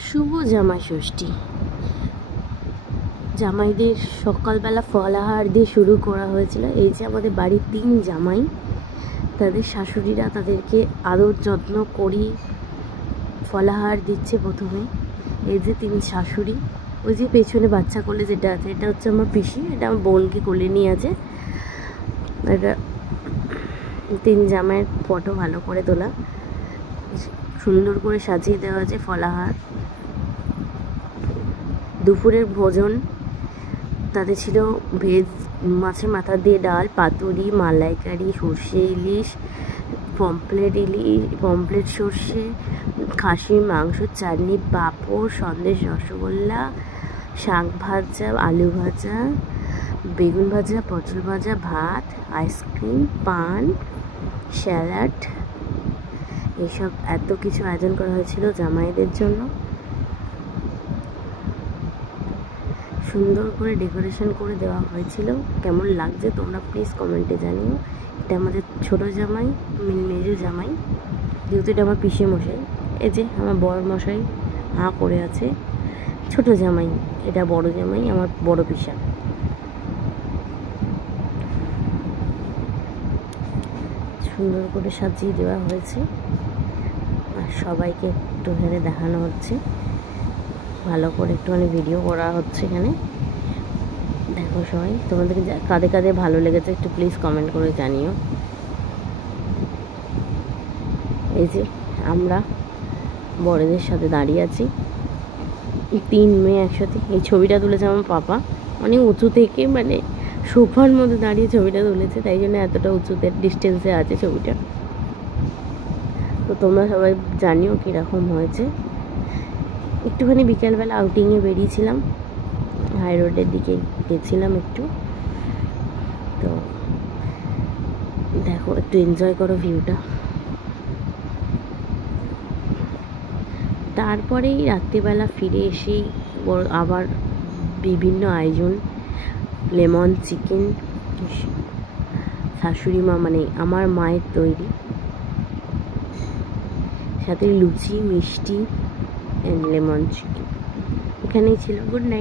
শুভ জামাই ষষ্ঠী। জামাইদের সকালবেলা ফলাহার দিয়ে শুরু করা হয়েছিল। এই যে আমাদের বাড়ির 3 জামাই, তাদের শাশুড়িরা তাদেরকে আদর যত্ন করি ফলাহার দিচ্ছে। প্রথমে এই যে 3 শাশুড়ি, ওই যে পেছনে বাচ্চা কোলে যেটা আছে, এটা হচ্ছে আমার পিসি, এটা আমার বোনকে কোলে নিয়ে আছে। এটা 3 জামাইয়ের ফটো ভালো করে তোলা, সুন্দর করে সাজিয়ে দেওয়া আছে ফলাহার। দুপুরের ভোজন তাদের ছিল ভেজ মাছের মাথা দিয়ে ডাল, পাতুরি, মালাইকারি, সর্ষে ইলিশ, পমপ্লেট সর্ষে, খাসির মাংস, চাটনি, পাঁপড়, সন্দেশ, রসগোল্লা, শাক ভাজা, আলু ভাজা, বেগুন ভাজা, পটল ভাজা, ভাত, আইসক্রিম, পান, স্যালাড, এইসব এত কিছু আয়োজন করা হয়েছিল জামাইদের জন্য। সুন্দর করে ডেকোরেশন করে দেওয়া হয়েছিল। কেমন লাগছে তোমরা প্লিজ কমেন্টে জানিও। এটা আমাদের ছোট জামাই, মেজো জামাই, যেহেতু এটা আমার পিসে মশাই। এই যে আমার বড় মশাই হাঁ করে আছে। ছোট জামাই, এটা বড় জামাই, আমার বড় পিসা। সুন্দর করে সাজিয়ে দেওয়া হয়েছে আর সবাইকে একটু এখানে দেখানো হচ্ছে, ভালো করে একটুখানি ভিডিও করা হচ্ছে এখানে। দেখো সবাই, তোমাদেরকে কাঁধে কাঁধে ভালো লেগেছে একটু প্লিজ কমেন্ট করে জানিও। এই যে আমরা বড়দের সাথে দাঁড়িয়ে আছি, 3 মেয়ে একসাথে। এই ছবিটা তুলেছে আমার পাপা, অনেক উঁচু থেকে, মানে সোফার মধ্যে দাঁড়িয়ে ছবিটা তুলেছে, তাই জন্য এতটা উঁচুতে ডিস্টেন্সে আছে ছবিটা। তো তোমরা সবাই জানিও কীরকম হয়েছে। একটুখানি বিকেলবেলা আউটিংয়ে বেরিয়েছিলাম, হাই রোডের দিকে গেছিলাম একটু। তো দেখো, একটু এনজয় করো ভিউটা। তারপরেই রাত্রিবেলা ফিরে এসেই আবার বিভিন্ন আয়োজন, লেমন চিকেন, শাশুড়ি মা মানে আমার মায়ের তৈরি, সাথে লুচি, মিষ্টি, লেমন চিকেন এখানেই ছিল। Good night.